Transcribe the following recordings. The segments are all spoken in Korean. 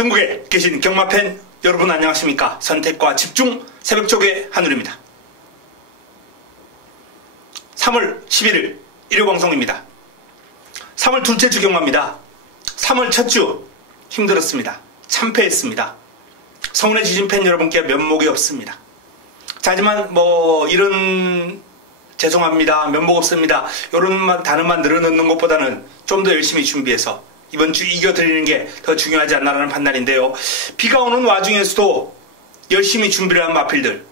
전국에 계신 경마팬 여러분 안녕하십니까. 선택과 집중 새벽쪽의 한울입니다. 3월 11일 일요방송입니다. 3월 둘째 주 경마입니다. 3월 첫 주 힘들었습니다. 참패했습니다. 서운해지신 팬 여러분께 면목이 없습니다. 자, 하지만 이런 죄송합니다, 면목 없습니다, 이런 단어만 늘어놓는 것보다는 좀 더 열심히 준비해서 이번 주 이겨드리는 게 더 중요하지 않나라는 판단인데요. 비가 오는 와중에서도 열심히 준비를 한 마필들,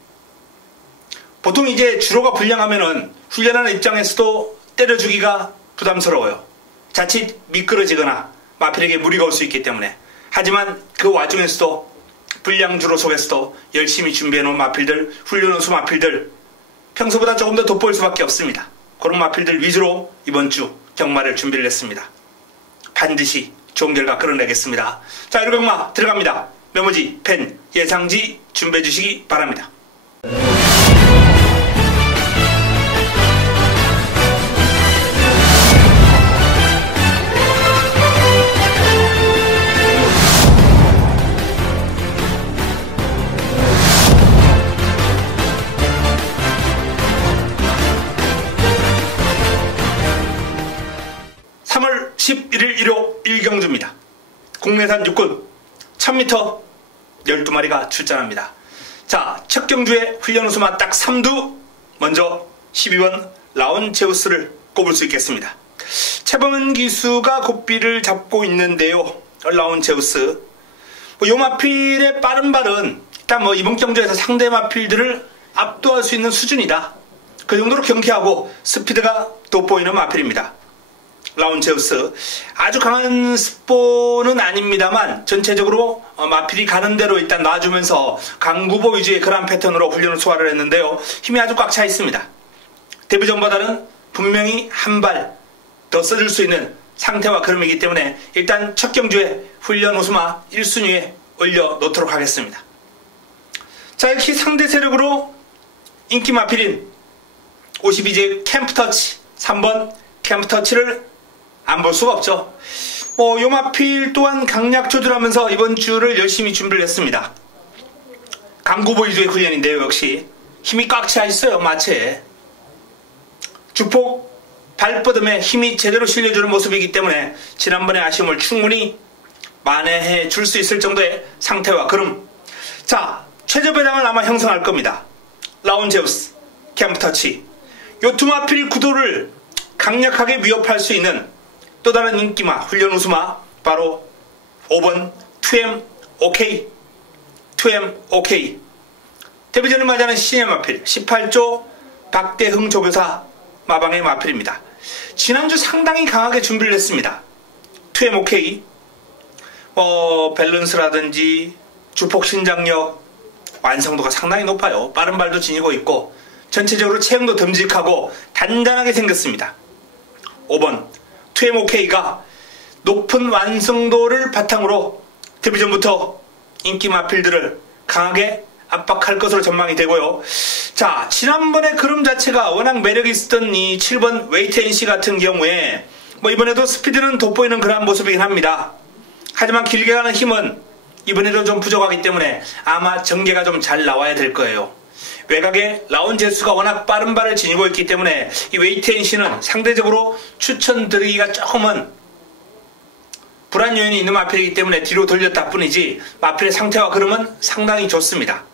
보통 이제 주로가 불량하면은 훈련하는 입장에서도 때려주기가 부담스러워요. 자칫 미끄러지거나 마필에게 무리가 올 수 있기 때문에. 하지만 그 와중에서도 불량주로 속에서도 열심히 준비해놓은 마필들, 훈련 우수 마필들, 평소보다 조금 더 돋보일 수밖에 없습니다. 그런 마필들 위주로 이번 주 경마를 준비를 했습니다. 반드시 좋은 결과 끌어내겠습니다. 자, 일요경마 들어갑니다. 메모지, 펜, 예상지 준비해 주시기 바랍니다. (3월 11일) 일요 1경주입니다. 국내산 육군 1000m 12마리가 출전합니다. 자, 첫 경주에 훈련 우수마 딱 3두, 먼저 12번 라운제우스를 꼽을 수 있겠습니다. 최범은 기수가 고삐를 잡고 있는데요. 라운제우스, 요 마필의 빠른 발은 일단 이번 경주에서 상대 마필들을 압도할 수 있는 수준이다. 그 정도로 경쾌하고 스피드가 돋보이는 마필입니다. 라운제우스, 아주 강한 스포는 아닙니다만 전체적으로 마필이 가는 대로 일단 놔주면서 강구보 위주의 그런 패턴으로 훈련을 소화를 했는데요. 힘이 아주 꽉 차 있습니다. 데뷔전보다는 분명히 한 발 더 써줄 수 있는 상태와 그름이기 때문에 일단 첫 경주에 훈련 우수마 1순위에 올려놓도록 하겠습니다. 자, 이렇게 상대 세력으로 인기 마필인 52제 캠프터치 3번 캠프터치를 안 볼 수가 없죠. 요 마필 또한 강약 조절하면서 이번 주를 열심히 준비를 했습니다. 강구보 위주의 훈련인데요. 역시 힘이 꽉 차 있어요. 마체에 주폭 발뻗음에 힘이 제대로 실려주는 모습이기 때문에 지난번의 아쉬움을 충분히 만회해 줄 수 있을 정도의 상태와 그름. 자, 최저 배당을 아마 형성할 겁니다. 라운제우스, 캠프터치, 요 두 마필 구도를 강력하게 위협할 수 있는 또 다른 인기마, 훈련 우수마, 바로 5번 2M OK. 2M OK. 데뷔전을 맞이하는 신의 마필 18조 박대흥 조교사 마방의 마필입니다. 지난주 상당히 강하게 준비를 했습니다. 2M OK. 밸런스라든지 주폭 신장력, 완성도가 상당히 높아요. 빠른 발도 지니고 있고 전체적으로 체형도 듬직하고 단단하게 생겼습니다. 5번 2M OK가 높은 완성도를 바탕으로 데뷔전부터 인기 마필들을 강하게 압박할 것으로 전망이 되고요. 자, 지난번에 그름 자체가 워낙 매력이 있었던 이 7번 웨이트 NC 같은 경우에 이번에도 스피드는 돋보이는 그러한 모습이긴 합니다. 하지만 길게 가는 힘은 이번에도 좀 부족하기 때문에 아마 전개가 좀 잘 나와야 될 거예요. 외곽에 라운제우스가 워낙 빠른 발을 지니고 있기 때문에 이 웨이트 NC는 상대적으로 추천드리기가 조금은 불안 요인이 있는 마필이기 때문에 뒤로 돌렸다 뿐이지 마필의 상태와 그름은 상당히 좋습니다.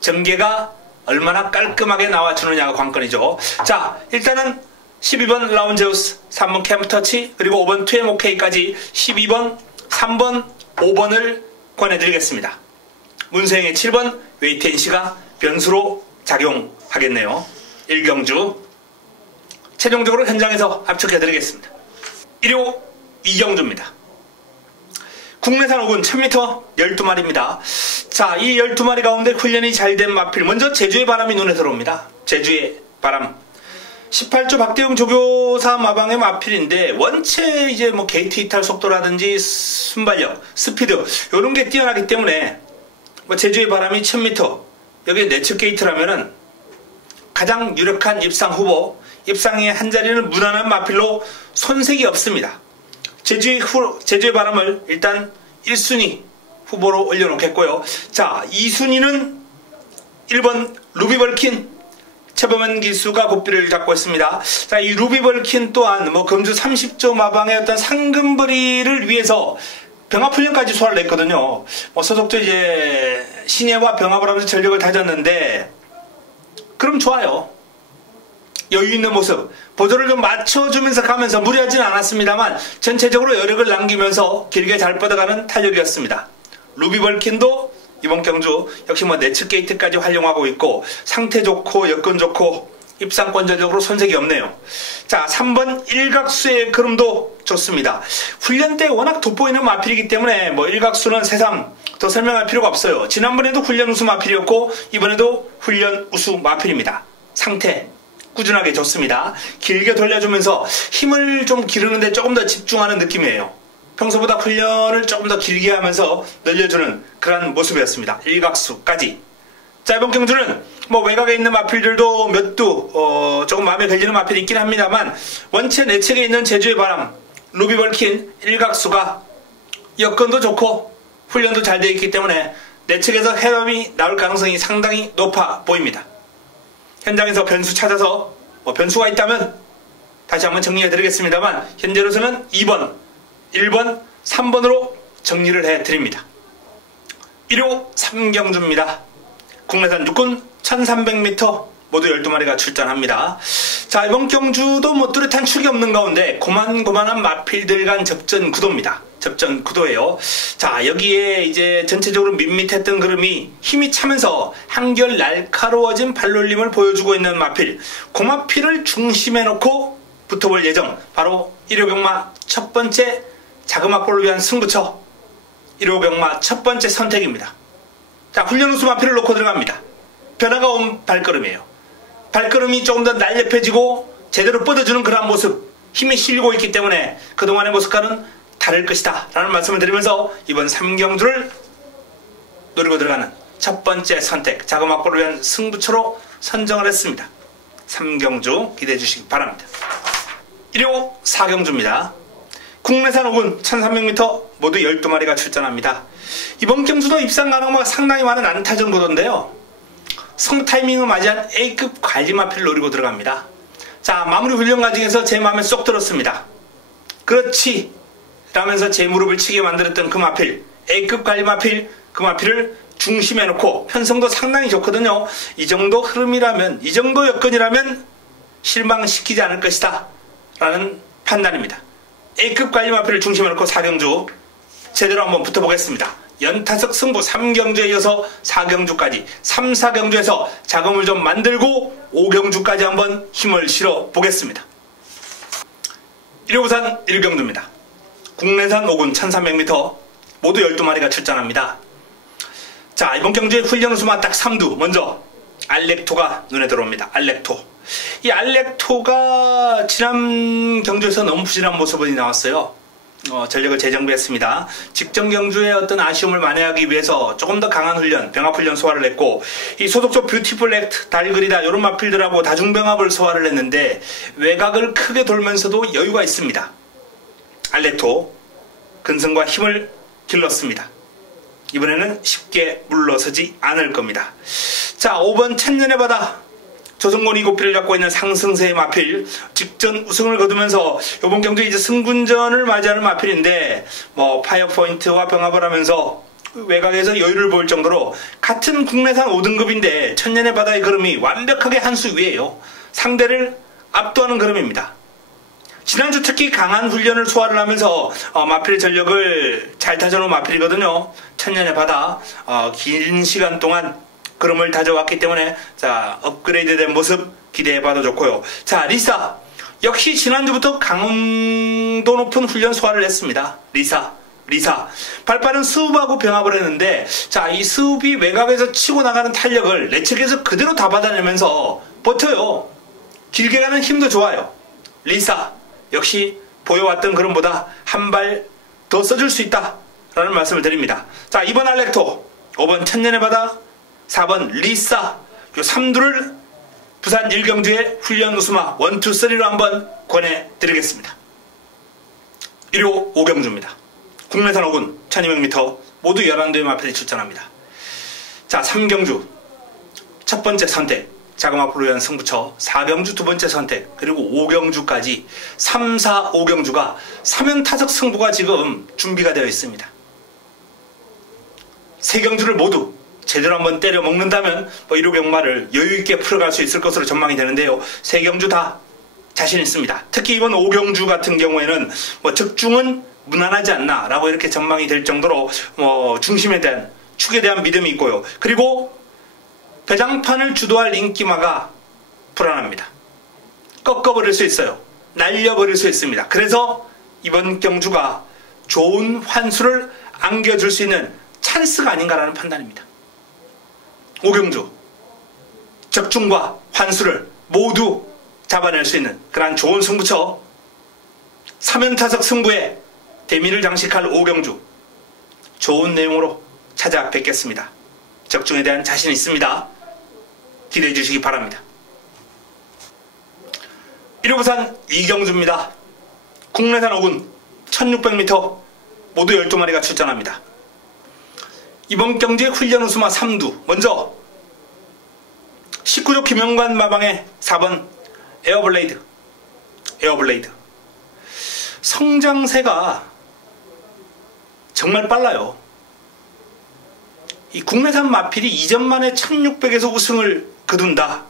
전개가 얼마나 깔끔하게 나와주느냐가 관건이죠. 자, 일단은 12번 라운제우스, 3번 캠프터치, 그리고 5번 2M OK까지 12번, 3번, 5번을 권해드리겠습니다. 문세영의 7번 웨이트 NC가 변수로 작용하겠네요. 1경주 최종적으로 현장에서 합축해드리겠습니다. 일요 2경주입니다. 국내산 오군 1000m 12마리입니다. 자, 이 12마리 가운데 훈련이 잘 된 마필, 먼저 제주의 바람이 눈에 들어옵니다. 제주의 바람 18조 박대웅 조교사 마방의 마필인데 원체 이제 게이트 이탈 속도라든지 순발력, 스피드 이런 게 뛰어나기 때문에 제주의 바람이 1000m, 여기 내측 게이트라면은 가장 유력한 입상 후보, 입상의 한 자리는 무난한 마필로 손색이 없습니다. 제주의 바람을 일단 1순위 후보로 올려놓겠고요. 자, 2순위는 1번 루비벌킨 최범현 기수가 고삐를 잡고 있습니다. 자, 이 루비벌킨 또한 금주 30조 마방의 어떤 상금벌이를 위해서 병합훈련까지 소화를 냈거든요. 소속도 이제 신예와 병합을 하면서 전력을 다졌는데, 그럼 좋아요. 여유 있는 모습, 보조를 좀 맞춰주면서 가면서 무리하지는 않았습니다만 전체적으로 여력을 남기면서 길게 잘 뻗어가는 탄력이었습니다. 루비벌킨도 이번 경주 역시 내측 게이트까지 활용하고 있고 상태 좋고 여건 좋고 입상권 전적으로 손색이 없네요. 자, 3번 일각수의 걸음도 좋습니다. 훈련 때 워낙 돋보이는 마필이기 때문에 일각수는 새삼 더 설명할 필요가 없어요. 지난번에도 훈련 우수 마필이었고 이번에도 훈련 우수 마필입니다. 상태 꾸준하게 좋습니다. 길게 돌려주면서 힘을 좀 기르는데 조금 더 집중하는 느낌이에요. 평소보다 훈련을 조금 더 길게 하면서 늘려주는 그런 모습이었습니다. 일각수까지. 자, 이번 경주는 외곽에 있는 마필들도 몇 두 조금 마음에 걸리는 마필이 있긴 합니다만 원체 내측에 있는 제주의 바람 루비벌킨 일각수가 여건도 좋고 훈련도 잘 되어 있기 때문에 내측에서 헤엄이 나올 가능성이 상당히 높아 보입니다. 현장에서 변수 찾아서 변수가 있다면 다시 한번 정리해 드리겠습니다.만 현재로서는 2번, 1번, 3번으로 정리를 해 드립니다. 1호 3경주입니다. 국내산 육군 1300m 모두 12마리가 출전합니다. 자, 이번 경주도 뚜렷한 축이 없는 가운데 고만고만한 마필들 간 접전 구도입니다. 접전 구도예요. 자, 여기에 이제 전체적으로 밋밋했던 그름이 힘이 차면서 한결 날카로워진 발놀림을 보여주고 있는 마필, 고마필을 중심에 놓고 붙어볼 예정. 바로 1호 병마 첫 번째 자그마골을 위한 승부처 1호 병마 첫 번째 선택입니다. 자, 훈련 우수 마필을 놓고 들어갑니다. 변화가 온 발걸음이에요. 발걸음이 조금 더 날렵해지고 제대로 뻗어주는 그러한 모습, 힘이 실리고 있기 때문에 그동안의 모습과는 다를 것이다 라는 말씀을 드리면서 이번 3경주를 노리고 들어가는 첫 번째 선택 자그마골을 위한 승부처로 선정을 했습니다. 3경주 기대해 주시기 바랍니다. 1호 4경주입니다. 국내산 5군 1300m 모두 12마리가 출전합니다. 이번 경주도 입상 가능성이 상당히 많은 안타전 구도인데요. 승부 타이밍을 맞이한 A급 관리 마필을 노리고 들어갑니다. 자, 마무리 훈련 과정에서 제 마음에 쏙 들었습니다. 그렇지 라면서 제 무릎을 치게 만들었던 그 마필, A급 관리 마필, 그 마필을 중심에 놓고 편성도 상당히 좋거든요. 이 정도 흐름이라면, 이 정도 여건이라면 실망시키지 않을 것이다 라는 판단입니다. A급 관리 마필을 중심에 놓고 4경주 제대로 한번 붙어보겠습니다. 연타석 승부 3경주에 이어서 4경주까지 3, 4경주에서 자금을 좀 만들고 5경주까지 한번 힘을 실어 보겠습니다. 1호 부산 1경주입니다. 국내산 5군 1300m 모두 12마리가 출전합니다. 자, 이번 경주의 훈련 우수만 딱 3두. 먼저 알렉토가 눈에 들어옵니다. 알렉토. 이 알렉토가 지난 경주에서 너무 부진한 모습이 나왔어요. 전력을 재정비했습니다. 직전 경주의 어떤 아쉬움을 만회하기 위해서 조금 더 강한 훈련, 병합훈련 소화를 했고, 이 소속조 뷰티풀 액트, 달그리다 이런 마필들하고 다중병합을 소화를 했는데 외곽을 크게 돌면서도 여유가 있습니다. 알렉토 근성과 힘을 길렀습니다. 이번에는 쉽게 물러서지 않을 겁니다. 자, 5번 천년의 바다 조성곤이 고삐를 잡고 있는 상승세의 마필, 직전 우승을 거두면서 이번 경주에 이제 승군전을 맞이하는 마필인데 파이어 포인트와 병합을 하면서 외곽에서 여유를 보일 정도로 같은 국내산 5등급인데 천년의 바다의 걸음이 완벽하게 한 수 위에요. 상대를 압도하는 걸음입니다. 지난주 특히 강한 훈련을 소화를 하면서 마필의 전력을 잘 다져놓은 마필이거든요. 천년의 바다 긴 시간 동안 걸음을 다져왔기 때문에 자, 업그레이드된 모습 기대해봐도 좋고요. 자, 리사 역시 지난주부터 강도 높은 훈련 소화를 했습니다. 리사 발빠른 스읒하고 병합을 했는데, 자, 이 스읒이 외곽에서 치고 나가는 탄력을 내측에서 그대로 다 받아내면서 버텨요. 길게 가는 힘도 좋아요. 리사 역시 보여왔던 그럼보다 한 발 더 써줄 수 있다 라는 말씀을 드립니다. 자, 2번 알렉토, 5번 천년의 바다, 4번 리사, 요 3두를 부산 1경주의 훈련 우수마 1, 2, 3로 한번 권해드리겠습니다. 1호 5경주입니다. 국내산 5군 1200m 모두 11도의 마필이 출전합니다. 자, 3경주 첫 번째 선택 자금 앞으로 위한 승부처, 4경주 두 번째 선택, 그리고 5경주까지 3, 4, 5경주가 3연타석 승부가 지금 준비가 되어 있습니다. 3경주를 모두 제대로 한번 때려 먹는다면 1호 경마를 여유있게 풀어갈 수 있을 것으로 전망이 되는데요. 3경주 다 자신 있습니다. 특히 이번 5경주 같은 경우에는 적중은 무난하지 않나 라고 이렇게 전망이 될 정도로 중심에 대한 축에 대한 믿음이 있고요. 그리고 배장판을 주도할 인기마가 불안합니다. 꺾어버릴 수 있어요. 날려버릴 수 있습니다. 그래서 이번 경주가 좋은 환수를 안겨줄 수 있는 찬스가 아닌가라는 판단입니다. 5경주 적중과 환수를 모두 잡아낼 수 있는 그러한 좋은 승부처, 3연타석 승부에 대미를 장식할 5경주 좋은 내용으로 찾아뵙겠습니다. 적중에 대한 자신 있습니다. 기대해 주시기 바랍니다. 1호 부산 이경주입니다. 국내산 5군 1600m 모두 12마리가 출전합니다. 이번 경기의 훈련 우수마 3두, 먼저 19조 김영관 마방의 4번 에어블레이드. 성장세가 정말 빨라요. 이 국내산 마필이 이전 만에 1600에서 우승을 거둔다.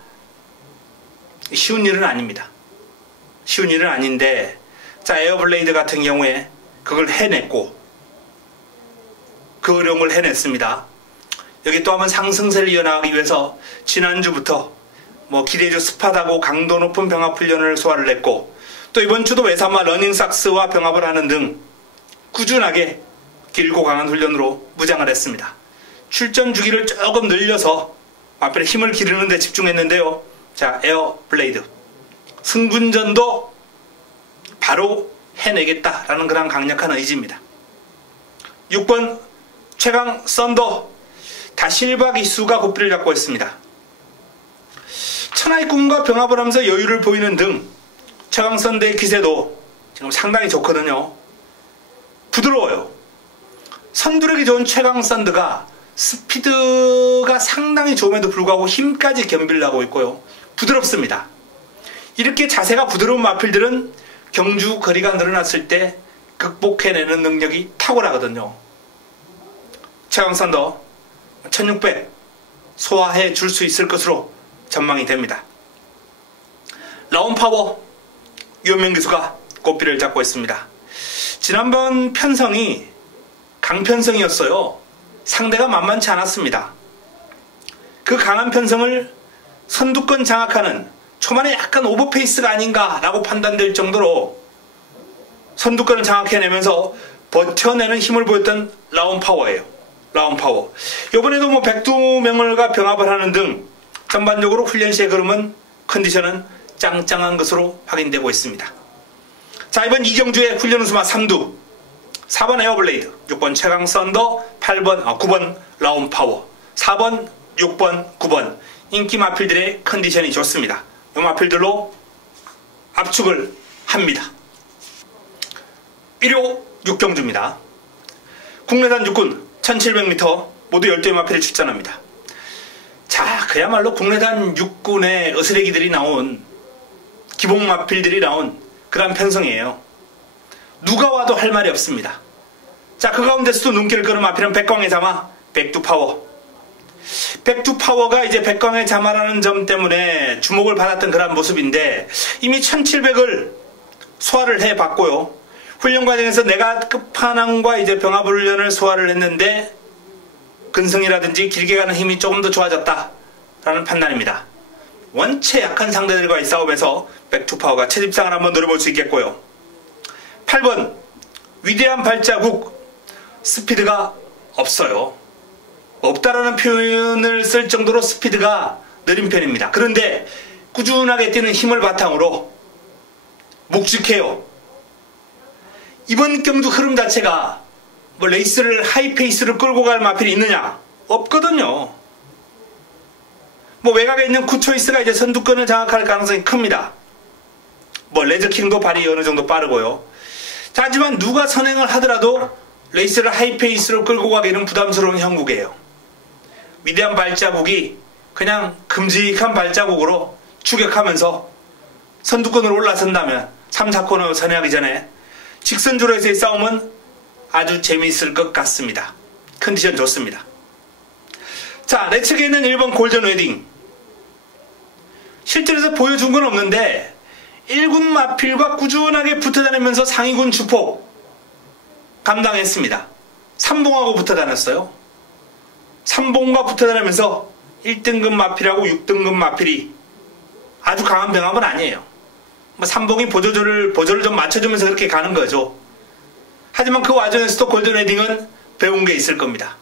쉬운 일은 아닙니다. 쉬운 일은 아닌데, 자, 에어블레이드 같은 경우에 그걸 해냈고, 그 어려움을 해냈습니다. 여기 또 한번 상승세를 이어나가기 위해서 지난주부터 기대주 스팟하고 강도 높은 병합훈련을 소화를 했고, 또 이번 주도 외삼마 러닝삭스와 병합을 하는 등 꾸준하게 길고 강한 훈련으로 무장을 했습니다. 출전 주기를 조금 늘려서 마필에 힘을 기르는 데 집중했는데요. 자, 에어블레이드 승분전도 바로 해내겠다라는 그런 강력한 의지입니다. 6번 최강 썬더 다실바 기수가 고삐를 잡고 있습니다. 천하의 꿈과 병합을 하면서 여유를 보이는 등 최강 썬더의 기세도 지금 상당히 좋거든요. 부드러워요. 선두력이 좋은 최강 썬더가 스피드가 상당히 좋음에도 불구하고 힘까지 겸비를 하고 있고요. 부드럽습니다. 이렇게 자세가 부드러운 마필들은 경주 거리가 늘어났을 때 극복해내는 능력이 탁월하거든요. 최강 썬더 1600 소화해 줄 수 있을 것으로 전망이 됩니다. 라온파워 유현명 기수가 고삐를 잡고 있습니다. 지난번 편성이 강편성이었어요. 상대가 만만치 않았습니다. 그 강한 편성을 선두권 장악하는 초반에 약간 오버페이스가 아닌가라고 판단될 정도로 선두권을 장악해내면서 버텨내는 힘을 보였던 라온파워예요. 라온파워. 이번에도 백두명을과 병합을 하는 등 전반적으로 훈련 시의 흐름은 컨디션은 짱짱한 것으로 확인되고 있습니다. 자, 이번 이경주의 훈련 우수마 3두 4번 에어블레이드, 6번 최강 썬더, 9번 라온파워, 4번, 6번, 9번 인기 마필들의 컨디션이 좋습니다. 이 마필들로 압축을 합니다. 1호 6경주입니다. 국내산 육군 1700m 모두 12의 마필이 출전합니다. 자, 그야말로 국내산 육군의 어스레기들이 나온, 기본 마필들이 나온 그런 편성이에요. 누가 와도 할 말이 없습니다. 자, 그 가운데서도 눈길을 끄는 마필은 백광의 자마, 백두파워. 백두파워가 이제 백광의 자마라는 점 때문에 주목을 받았던 그런 모습인데 이미 1700을 소화를 해봤고요. 훈련 과정에서 내가 끝판왕과 이제 병합훈련을 소화를 했는데 근성이라든지 길게 가는 힘이 조금 더 좋아졌다라는 판단입니다. 원체 약한 상대들과의 싸움에서 백두파워가 채집상을 한번 노려볼 수 있겠고요. 8번 위대한 발자국, 스피드가 없어요. 없다라는 표현을 쓸 정도로 스피드가 느린 편입니다. 그런데 꾸준하게 뛰는 힘을 바탕으로 묵직해요. 이번 경주 흐름 자체가 레이스를 하이페이스를 끌고 갈 마필이 있느냐? 없거든요. 외곽에 있는 구초이스가 이제 선두권을 장악할 가능성이 큽니다. 레저킹도 발이 어느 정도 빠르고요. 자, 하지만 누가 선행을 하더라도 레이스를 하이페이스로 끌고 가기는 부담스러운 형국이에요. 위대한 발자국이 그냥 큼직한 발자국으로 추격하면서 선두권으로 올라선다면 3, 4코너 선회하기 전에 직선주로에서의 싸움은 아주 재미있을 것 같습니다. 컨디션 좋습니다. 자, 내 측에 있는 1번 골든 웨딩. 실전에서 보여준 건 없는데 1군 마필과 꾸준하게 붙어다니면서 상위군 주폭 감당했습니다. 삼봉하고 붙어다녔어요. 삼봉과 붙어다니면서 1등급 마필하고 6등급 마필이 아주 강한 병합은 아니에요. 삼봉이 보조를 좀 맞춰주면서 그렇게 가는 거죠. 하지만 그 와중에서도 골든 웨딩은 배운 게 있을 겁니다.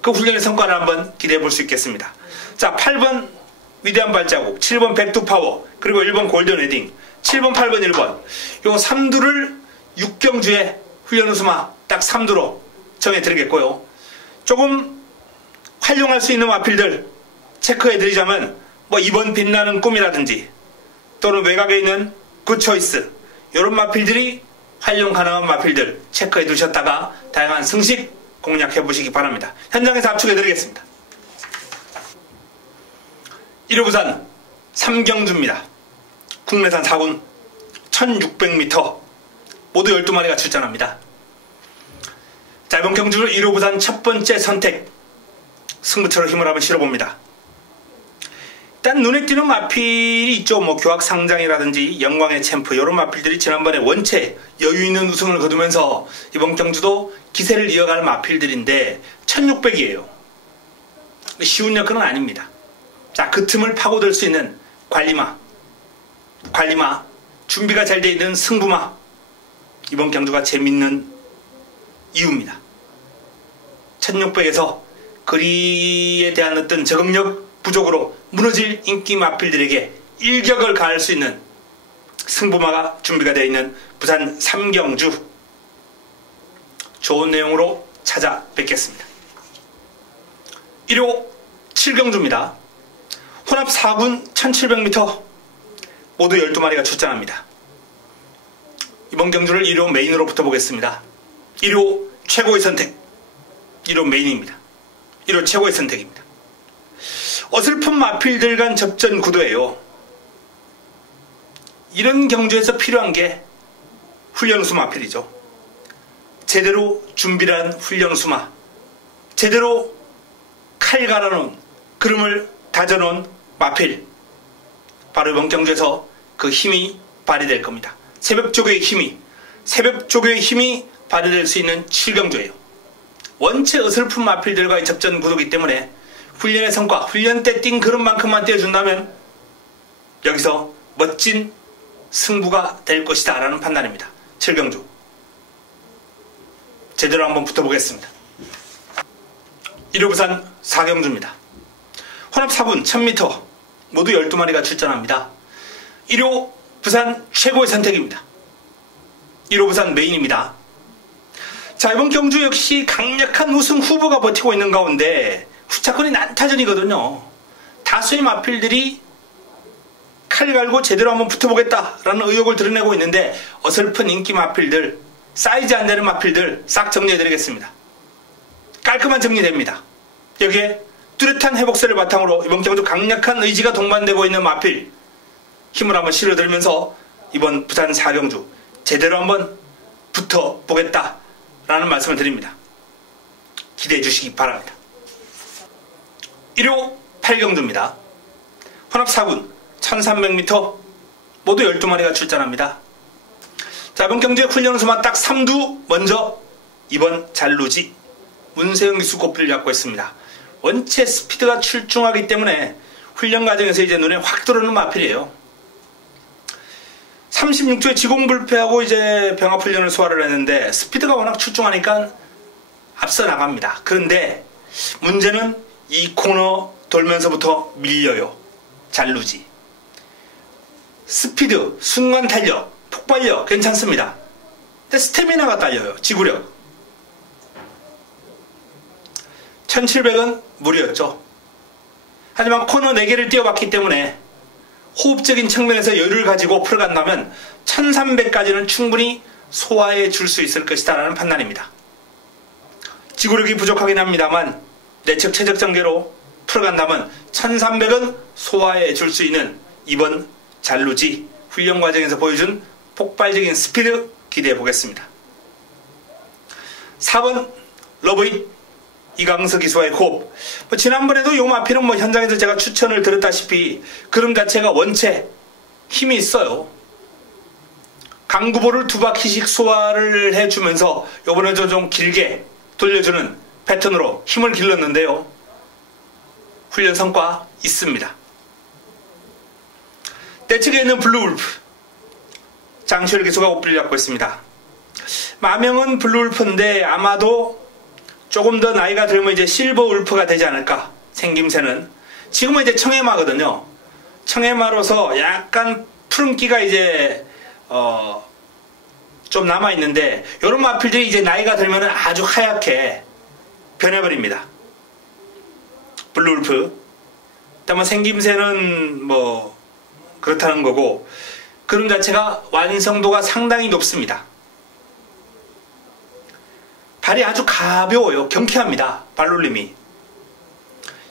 그 훈련의 성과를 한번 기대해 볼 수 있겠습니다. 자, 8번 위대한 발자국, 7번 백두파워, 그리고 1번 골든 웨딩, 7번, 8번, 1번 요 3두를 6경주에 훈련 우수마 딱 3두로 정해드리겠고요. 조금 활용할 수 있는 마필들 체크해드리자면 2번 빛나는 꿈이라든지 또는 외곽에 있는 굿초이스 이런 마필들이 활용 가능한 마필들 체크해 두셨다가 다양한 승식 공략해 보시기 바랍니다. 현장에서 압축해 드리겠습니다. 1호 부산 3경주입니다. 국내산 4군 1600m 모두 12마리가 출전합니다. 자, 이번 경주를 1호 부산 첫 번째 선택 승부처로 힘을 한번 실어봅니다. 일단 눈에 띄는 마필이 있죠. 교학상장이라든지 영광의 챔프 이런 마필들이 지난번에 원체 여유있는 우승을 거두면서 이번 경주도 기세를 이어갈 마필들인데 1600이에요. 쉬운 여건은 아닙니다. 자, 그 틈을 파고들 수 있는 관리마 준비가 잘 돼 있는 승부마 이번 경주가 재밌는 이유입니다. 1600에서 거리에 대한 어떤 적응력 부족으로 무너질 인기 마필들에게 일격을 가할 수 있는 승부마가 준비가 되어 있는 부산 3경주 좋은 내용으로 찾아뵙겠습니다. 1호 7경주입니다. 혼합 4군 1700m 모두 12마리가 출전합니다. 이번 경주를 1호 메인으로 붙어보겠습니다. 1호 최고의 선택 1호 메인입니다. 1호 최고의 선택입니다. 어설픈 마필들 간 접전 구도예요. 이런 경주에서 필요한 게 훈련우수 마필이죠. 제대로 준비를 한 훈련우수마, 제대로 칼 갈아놓은 그름을 다져놓은 마필, 바로 이번 경주에서 그 힘이 발휘될 겁니다. 새벽조교의 힘이 발휘될 수 있는 7경주예요. 원체 어설픈 마필들과의 접전 구도이기 때문에 훈련의 성과, 훈련 때 뛴 그릇만큼만 떼어준다면 여기서 멋진 승부가 될 것이다 라는 판단입니다. 7경주 제대로 한번 붙어보겠습니다. 1호 부산 4경주입니다. 혼합 4군 1000m 모두 12마리가 출전합니다. 1호 부산 최고의 선택입니다. 1호 부산 메인입니다. 자, 이번 경주 역시 강력한 우승 후보가 버티고 있는 가운데 후차권이 난타전이거든요. 다수의 마필들이 칼 갈고 제대로 한번 붙어보겠다라는 의욕을 드러내고 있는데 어설픈 인기 마필들, 사이즈 안 되는 마필들 싹 정리해드리겠습니다. 깔끔한 정리됩니다. 여기에 뚜렷한 회복세를 바탕으로 이번 경주 강력한 의지가 동반되고 있는 마필 힘을 한번 실어들면서 이번 부산 4경주 제대로 한번 붙어보겠다라는 말씀을 드립니다. 기대해 주시기 바랍니다. 1호 8경주입니다. 혼합 4군 1300m 모두 12마리가 출전합니다. 자, 이번 경주의 훈련우수만 딱 3두 먼저 2번 잘루지 문세영 기수 꽃비를 잡고 있습니다. 원체 스피드가 출중하기 때문에 훈련 과정에서 이제 눈에 확 들어오는 마필이에요. 36조에 지공불패하고 이제 병합훈련을 소화를 했는데 스피드가 워낙 출중하니까 앞서 나갑니다. 그런데 문제는 이 코너 돌면서부터 밀려요. 잘루지. 스피드, 순간 탄력, 폭발력 괜찮습니다. 근데 스태미나가 딸려요. 지구력. 1700은 무리였죠. 하지만 코너 4개를 뛰어봤기 때문에 호흡적인 측면에서 여유를 가지고 풀어간다면 1300까지는 충분히 소화해 줄 수 있을 것이다 라는 판단입니다. 지구력이 부족하긴 합니다만 내측 최적 전개로 풀어간다면 1300은 소화해 줄 수 있는 이번 잘루지 훈련 과정에서 보여준 폭발적인 스피드 기대해 보겠습니다. 4번 러브잇 이강석 기수와의 호흡. 지난번에도 요 마필은 현장에서 제가 추천을 드렸다시피 그름 자체가 원체 힘이 있어요. 강구보를 2바퀴씩 소화를 해주면서 요번에도 좀 길게 돌려주는 패턴으로 힘을 길렀는데요. 훈련 성과 있습니다. 내측에 있는 블루울프 장시열 기수가 옷비를 잡고 있습니다. 마명은 블루울프인데 아마도 조금 더 나이가 들면 이제 실버울프가 되지 않을까. 생김새는 지금은 이제 청해마거든요. 청해마로서 약간 푸른기가 이제 좀 남아있는데 이런 마필들이 이제 나이가 들면 아주 하얗게 변해버립니다. 블루울프. 다만 생김새는 뭐 그렇다는 거고 그림 자체가 완성도가 상당히 높습니다. 발이 아주 가벼워요. 경쾌합니다. 발놀림이.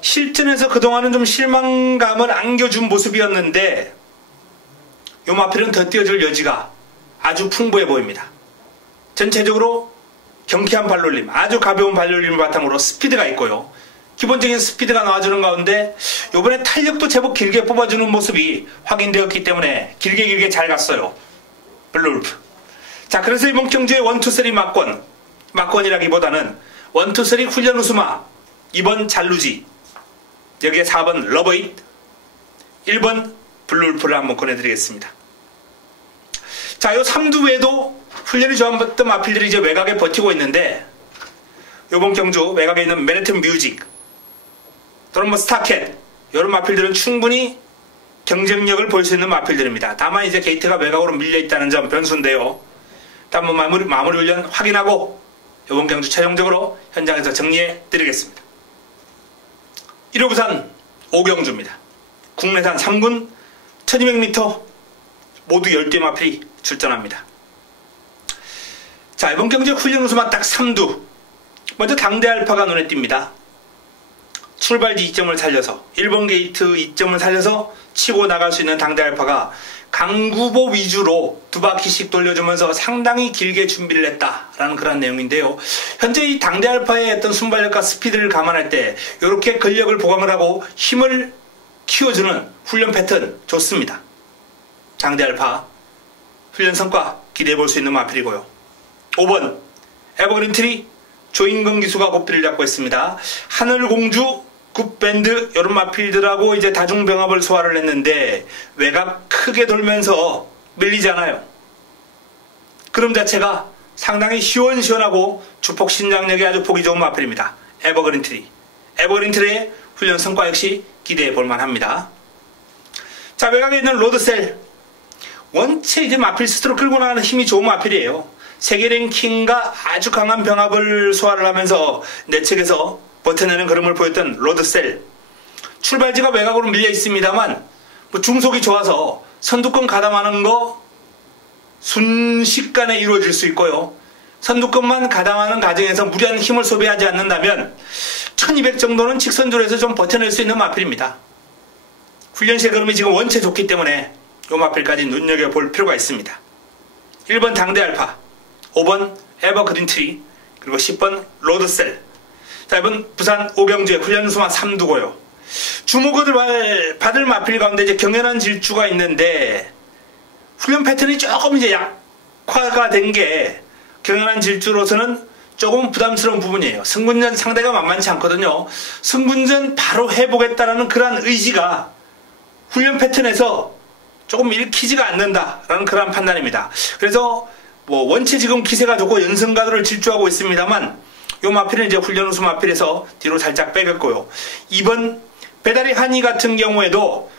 실전에서 그동안은 좀 실망감을 안겨준 모습이었는데 요 마필은 더 뛰어줄 여지가 아주 풍부해 보입니다. 전체적으로 경쾌한 발놀림, 아주 가벼운 발놀림을 바탕으로 스피드가 있고요. 기본적인 스피드가 나와주는 가운데 요번에 탄력도 제법 길게 뽑아주는 모습이 확인되었기 때문에 길게 잘 갔어요. 블루울프. 자, 그래서 이번 경주의 1, 2, 3 막권이라기보다는 1, 2, 3 훈련 우수마 2번 잘루지, 여기에 4번 러브잇, 1번 블루울프를 한번 권해드리겠습니다. 자, 요 3두 외에도 훈련이 좋았던 마필들이 이제 외곽에 버티고 있는데 요번 경주 외곽에 있는 맨해튼 뮤직 또는 뭐 스타캣 이런 마필들은 충분히 경쟁력을 볼 수 있는 마필들입니다. 다만 이제 게이트가 외곽으로 밀려있다는 점 변수인데요. 일단 뭐 마무리 훈련 확인하고 이번 경주 최종적으로 현장에서 정리해 드리겠습니다. 1호 부산 5경주입니다. 국내산 3군 1200m 모두 10개 마필이 출전합니다. 자, 이번 경주 훈련 우수만 딱 3두. 먼저 당대 알파가 눈에 띕니다. 출발지 2점을 살려서 1번 게이트 2점을 살려서 치고 나갈 수 있는 당대 알파가 강구보 위주로 2바퀴씩 돌려주면서 상당히 길게 준비를 했다라는 그런 내용인데요. 현재 이 당대 알파의 어떤 순발력과 스피드를 감안할 때 이렇게 근력을 보강을 하고 힘을 키워주는 훈련 패턴 좋습니다. 당대 알파 훈련 성과 기대해 볼 수 있는 마필이고요. 5번 에버그린트리 조인건 기수가 고삐를 잡고 있습니다. 하늘공주 굿밴드 이런 마필들하고 이제 다중병합을 소화를 했는데 외곽 크게 돌면서 밀리잖아요. 그럼 자체가 상당히 시원시원하고 주폭 신장력이 아주 보기 좋은 마필입니다. 에버그린트리의 훈련 성과 역시 기대해 볼 만합니다. 자, 외곽에 있는 로드셀 원체 이제 마필 스스로 끌고 나가는 힘이 좋은 마필이에요. 세계 랭킹과 아주 강한 병합을 소화를 하면서 내측에서 버텨내는 그림을 보였던 로드셀. 출발지가 외곽으로 밀려 있습니다만 뭐 중속이 좋아서 선두권 가담하는 거 순식간에 이루어질 수 있고요. 선두권만 가담하는 과정에서 무리한 힘을 소비하지 않는다면 1200 정도는 직선줄에서 좀 버텨낼 수 있는 마필입니다. 훈련시의 그림이 지금 원체 좋기 때문에 이 마필까지 눈여겨볼 필요가 있습니다. 1번 당대 알파, 5번 에버그린트리, 그리고 10번 로드셀. 자, 이번 부산 5경주의 훈련 수만 3두고요. 주목을 받을 마필 가운데 이제 경연한 질주가 있는데 훈련 패턴이 조금 이제 약화가 된 게 경연한 질주로서는 조금 부담스러운 부분이에요. 승군전 상대가 만만치 않거든요. 승군전 바로 해보겠다라는 그러한 의지가 훈련 패턴에서 조금 읽히지가 않는다라는 그런 판단입니다. 그래서 뭐 원체 지금 기세가 좋고 연승가도를 질주하고 있습니다만 요 마필은 이제 훈련 우수 마필에서 뒤로 살짝 빼겠고요. 2번 배다리 한이 같은 경우에도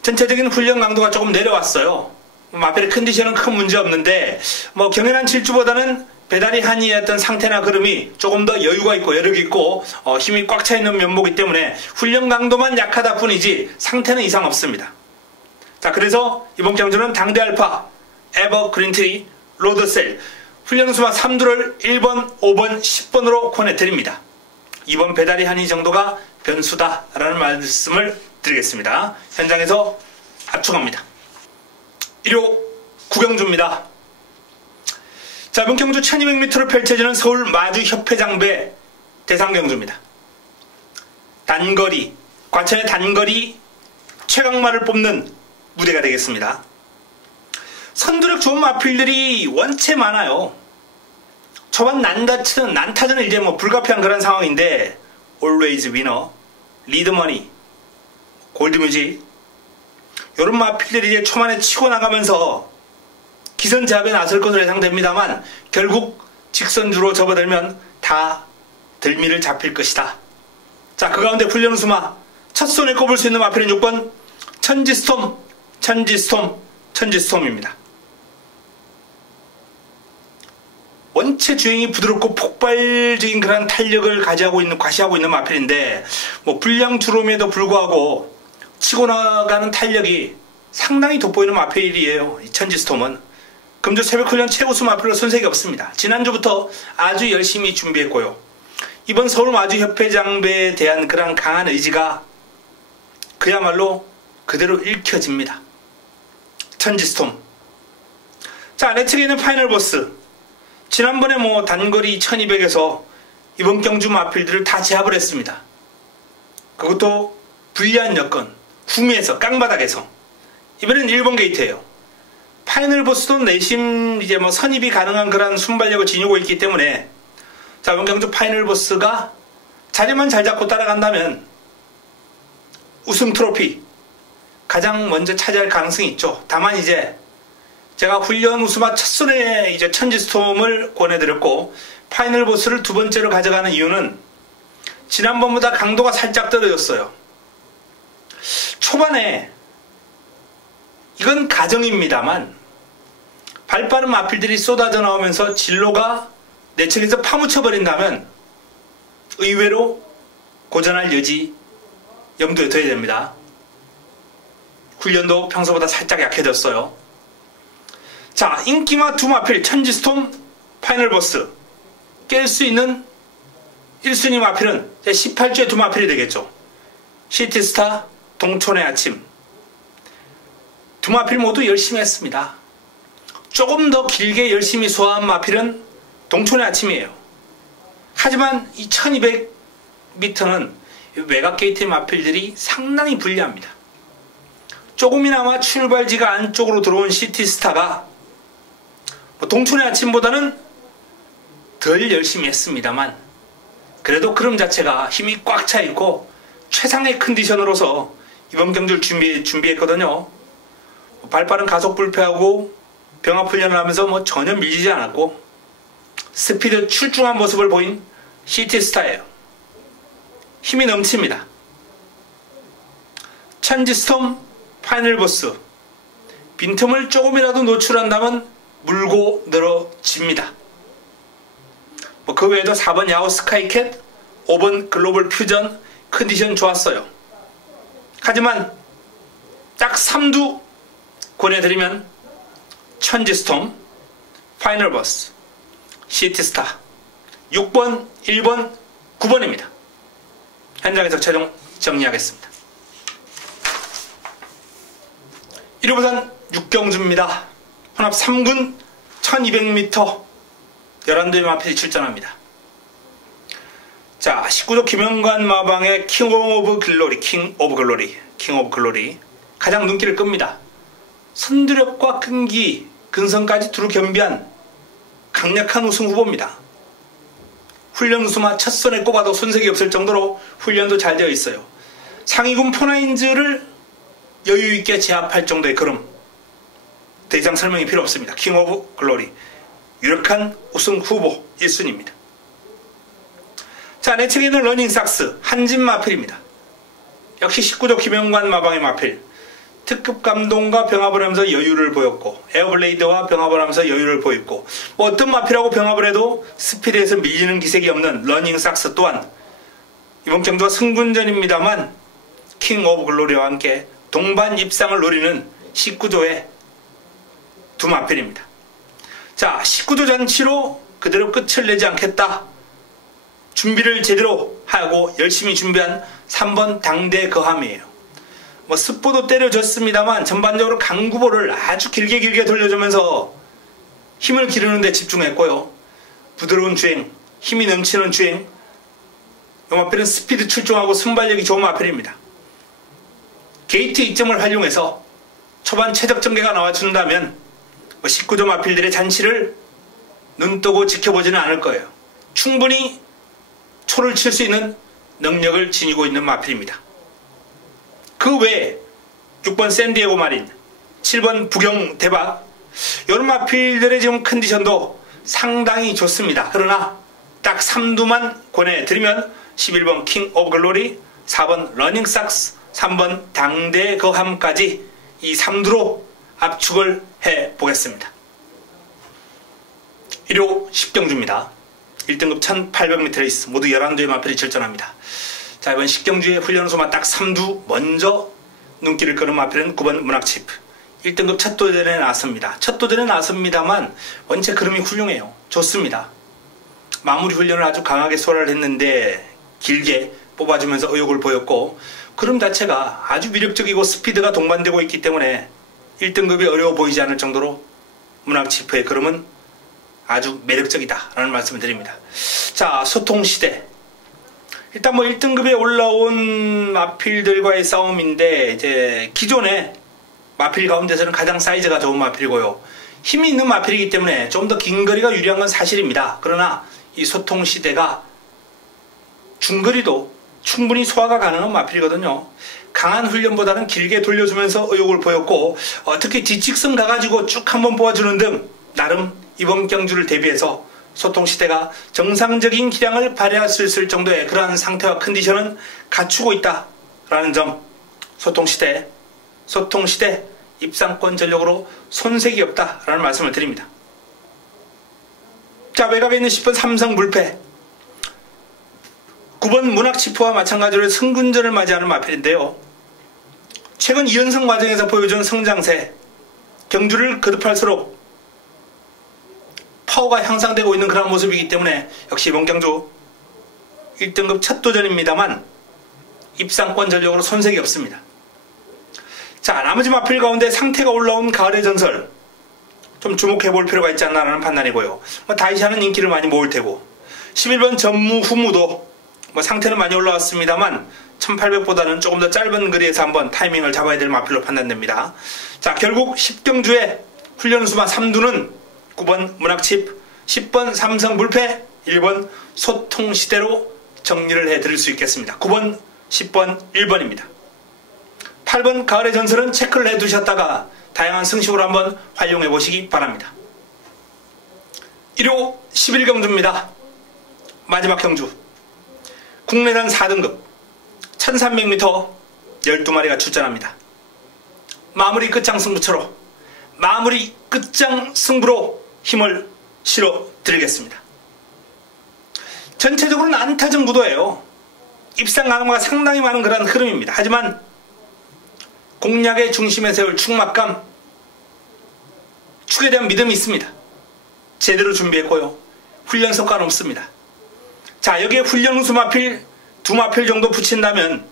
전체적인 훈련 강도가 조금 내려왔어요. 마필의 컨디션은 큰 문제 없는데 뭐 경연한 질주보다는 배다리 한이의 어떤 상태나 그름이 조금 더 여유가 있고 여력이 있고 힘이 꽉 차 있는 면모이기 때문에 훈련 강도만 약하다 뿐이지 상태는 이상 없습니다. 자, 그래서 이번 경주는 당대 알파, 에버그린트리, 로드셀 훈련 우수마 3두를 1번, 5번, 10번으로 권해드립니다. 2번 배달이 한이 정도가 변수다라는 말씀을 드리겠습니다. 현장에서 압축합니다. 1호 구경주입니다. 자, 이번 경주 1200m로 펼쳐지는 서울 마주협회장배 대상경주입니다. 단거리, 과천의 단거리 최강마를 뽑는 무대가 되겠습니다. 선두력 좋은 마필들이 원체 많아요. 초반 난타전은 이제 불가피한 그런 상황인데 Always Winner, 리드머니, 골드뮤직 이런 마필들이 이제 초반에 치고 나가면서 기선제압에 나설 것으로 예상됩니다만 결국 직선주로 접어들면 다 들미를 잡힐 것이다. 자, 그 가운데 훈련 우수마 첫 손에 꼽을 수 있는 마필은 6번 천지스톰입니다. 원체 주행이 부드럽고 폭발적인 그런 탄력을 과시하고 있는 마필인데 불량 주름에도 불구하고 치고 나가는 탄력이 상당히 돋보이는 마필이에요. 이 천지스톰은 금주 새벽훈련 최우수 마필로 손색이 없습니다. 지난주부터 아주 열심히 준비했고요. 이번 서울 마주협회장배에 대한 그런 강한 의지가 그야말로 그대로 읽혀집니다. 천지스톰. 자, 내 측에 있는 파이널보스. 지난번에 단거리 1200에서 이번 경주 마필들을 다 제압을 했습니다. 그것도 불리한 여건, 후미에서, 깡바닥에서. 이번엔 1번 게이트예요. 파이널보스도 내심 이제 선입이 가능한 그런 순발력을 지니고 있기 때문에 자, 이번 경주 파이널보스가 자리만 잘 잡고 따라간다면 우승 트로피 가장 먼저 차지할 가능성이 있죠. 다만 이제 제가 훈련 우수마 첫손에 이제 천지스톰을 권해드렸고 파이널보스를 두 번째로 가져가는 이유는 지난번보다 강도가 살짝 떨어졌어요. 초반에 이건 가정입니다만 발빠른 마필들이 쏟아져 나오면서 진로가 내측에서 파묻혀버린다면 의외로 고전할 여지 염두에 둬야 됩니다. 훈련도 평소보다 살짝 약해졌어요. 자, 인기마 두 마필 천지스톰, 파이널보스 깰 수 있는 1순위 마필은 18주의 두 마필이 되겠죠. 시티스타, 동촌의 아침. 두 마필 모두 열심히 했습니다. 조금 더 길게 열심히 소화한 마필은 동촌의 아침이에요. 하지만 이 1200m는 외곽 게이트 마필들이 상당히 불리합니다. 조금이나마 출발지가 안쪽으로 들어온 시티스타가 동촌의 아침보다는 덜 열심히 했습니다만 그래도 그름 자체가 힘이 꽉 차 있고 최상의 컨디션으로서 이번 경주를 준비했거든요. 발빠른 가속 불패하고 병합 훈련을 하면서 전혀 밀리지 않았고 스피드 출중한 모습을 보인 시티스타예요. 힘이 넘칩니다. 천지스톰, 파이널보스 빈틈을 조금이라도 노출한다면 물고 늘어집니다. 그 외에도 4번 야호 스카이캣, 5번 글로벌 퓨전 컨디션 좋았어요. 하지만 딱 3두 권해드리면 천지스톰, 파이널보스, 시티스타 6번, 1번, 9번입니다. 현장에서 최종 정리하겠습니다. 1호 부산 6경주입니다. 혼합 3군 1200m 11대의 마필이 출전합니다. 자, 19조 김영관 마방의 킹 오브 글로리 가장 눈길을 끕니다. 선두력과 끈기, 근성까지 두루 겸비한 강력한 우승 후보입니다. 훈련 우수마 첫 손에 꼽아도 손색이 없을 정도로 훈련도 잘 되어 있어요. 상위군 포나인즈를 여유있게 제압할 정도의 그름. 더 이상 설명이 필요 없습니다. 킹 오브 글로리 유력한 우승 후보 1순위입니다. 자, 내 측에 있는 러닝삭스 한진 마필입니다. 역시 19조 김영관 마방의 마필. 특급 감동과 병합을 하면서 여유를 보였고 에어블레이드와 병합을 하면서 여유를 보였고 어떤 마필하고 병합을 해도 스피드에서 밀리는 기색이 없는 러닝삭스 또한 이번 경주가 승군전입니다만 킹 오브 글로리와 함께 동반 입상을 노리는 19조의 두 마필입니다. 자, 19조 잔치로 그대로 끝을 내지 않겠다. 준비를 제대로 하고 열심히 준비한 3번 당대 거함이에요. 스포도 때려줬습니다만 전반적으로 강구볼을 아주 길게 돌려주면서 힘을 기르는 데 집중했고요. 부드러운 주행, 힘이 넘치는 주행. 이 마필은 스피드 출중하고 순발력이 좋은 마필입니다. 게이트 이점을 활용해서 초반 최적 전개가 나와준다면 19조 마필들의 잔치를 눈뜨고 지켜보지는 않을 거예요. 충분히 초를 칠 수 있는 능력을 지니고 있는 마필입니다. 그 외에 6번 샌디에고 마린, 7번 부경 대박, 이런 마필들의 지금 컨디션도 상당히 좋습니다. 그러나 딱 3두만 권해드리면 11번 킹 오브 글로리, 4번 러닝 삭스, 3번 당대 거함까지 이 3두로 압축을 해보겠습니다. 1호 10경주입니다. 1등급 1800m 레이스 모두 11두의 마필이 출전합니다. 자, 이번 10경주의 훈련소만 딱 3두 먼저 눈길을 끄는 마필은 9번 문학치프. 1등급 첫 도전에 나왔습니다. 첫 도전에 나왔습니다만 원체 그름이 훌륭해요. 좋습니다. 마무리 훈련을 아주 강하게 소화를 했는데 길게 뽑아주면서 의욕을 보였고 그름 자체가 아주 위력적이고 스피드가 동반되고 있기 때문에 1등급이 어려워 보이지 않을 정도로 문학치프의 그름은 아주 매력적이다 라는 말씀을 드립니다. 자, 소통시대. 일단 1등급에 올라온 마필들과의 싸움인데 이제 기존의 마필 가운데서는 가장 사이즈가 좋은 마필이고요. 힘이 있는 마필이기 때문에 좀 더 긴 거리가 유리한 건 사실입니다. 그러나 이 소통시대가 중거리도 충분히 소화가 가능한 마필이거든요. 강한 훈련보다는 길게 돌려주면서 의욕을 보였고 특히 뒷직선 가가지고 쭉 한번 뽑아주는 등 나름 이번 경주를 대비해서 소통시대가 정상적인 기량을 발휘할 수 있을 정도의 그러한 상태와 컨디션은 갖추고 있다라는 점, 소통시대 입상권 전력으로 손색이 없다라는 말씀을 드립니다. 자, 외곽에 있는 10번 삼성 물패, 9번 문학치프와 마찬가지로 승군전을 맞이하는 마필인데요. 최근 2연승 과정에서 보여준 성장세, 경주를 거듭할수록 파워가 향상되고 있는 그런 모습이기 때문에 역시 이번 경주 1등급 첫 도전입니다만 입상권 전력으로 손색이 없습니다. 자, 나머지 마필 가운데 상태가 올라온 가을의 전설 좀 주목해 볼 필요가 있지 않나라는 판단이고요. 다이샤는 인기를 많이 모을 테고 11번 전무후무도 상태는 많이 올라왔습니다만 1800보다는 조금 더 짧은 거리에서 한번 타이밍을 잡아야 될 마필로 판단됩니다. 자, 결국 10경주의 훈련수마 3두는 9번 문학칩, 10번 삼성 물패, 1번 소통시대로 정리를 해드릴 수 있겠습니다. 9번, 10번, 1번입니다. 8번 가을의 전설은 체크를 해두셨다가 다양한 승식으로 한번 활용해 보시기 바랍니다. 1호 11경주입니다. 마지막 경주. 국내단 4등급 1300m 12마리가 출전합니다. 마무리 끝장 승부처로 마무리 끝장 승부로 힘을 실어 드리겠습니다. 전체적으로는 안타전 구도예요. 입상 가능화가 상당히 많은 그런 흐름입니다. 하지만 공략의 중심에 세울 축막감, 축에 대한 믿음이 있습니다. 제대로 준비했고요. 훈련 성과는 없습니다. 자, 여기에 훈련 우수 마필 2마필 정도 붙인다면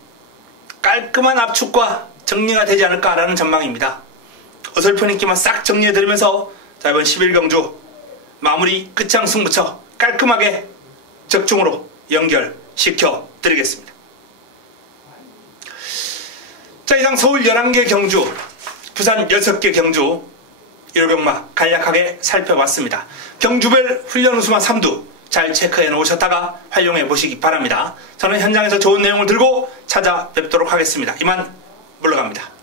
깔끔한 압축과 정리가 되지 않을까라는 전망입니다. 어설픈 인기만 싹 정리해드리면서 자, 이번 11경주 마무리 끝장 승부처 깔끔하게 적중으로 연결시켜 드리겠습니다. 자, 이상 서울 11개 경주, 부산 6개 경주 1호병마 간략하게 살펴봤습니다. 경주별 훈련 우수마 3두 잘 체크해 놓으셨다가 활용해 보시기 바랍니다. 저는 현장에서 좋은 내용을 들고 찾아뵙도록 하겠습니다. 이만 물러갑니다.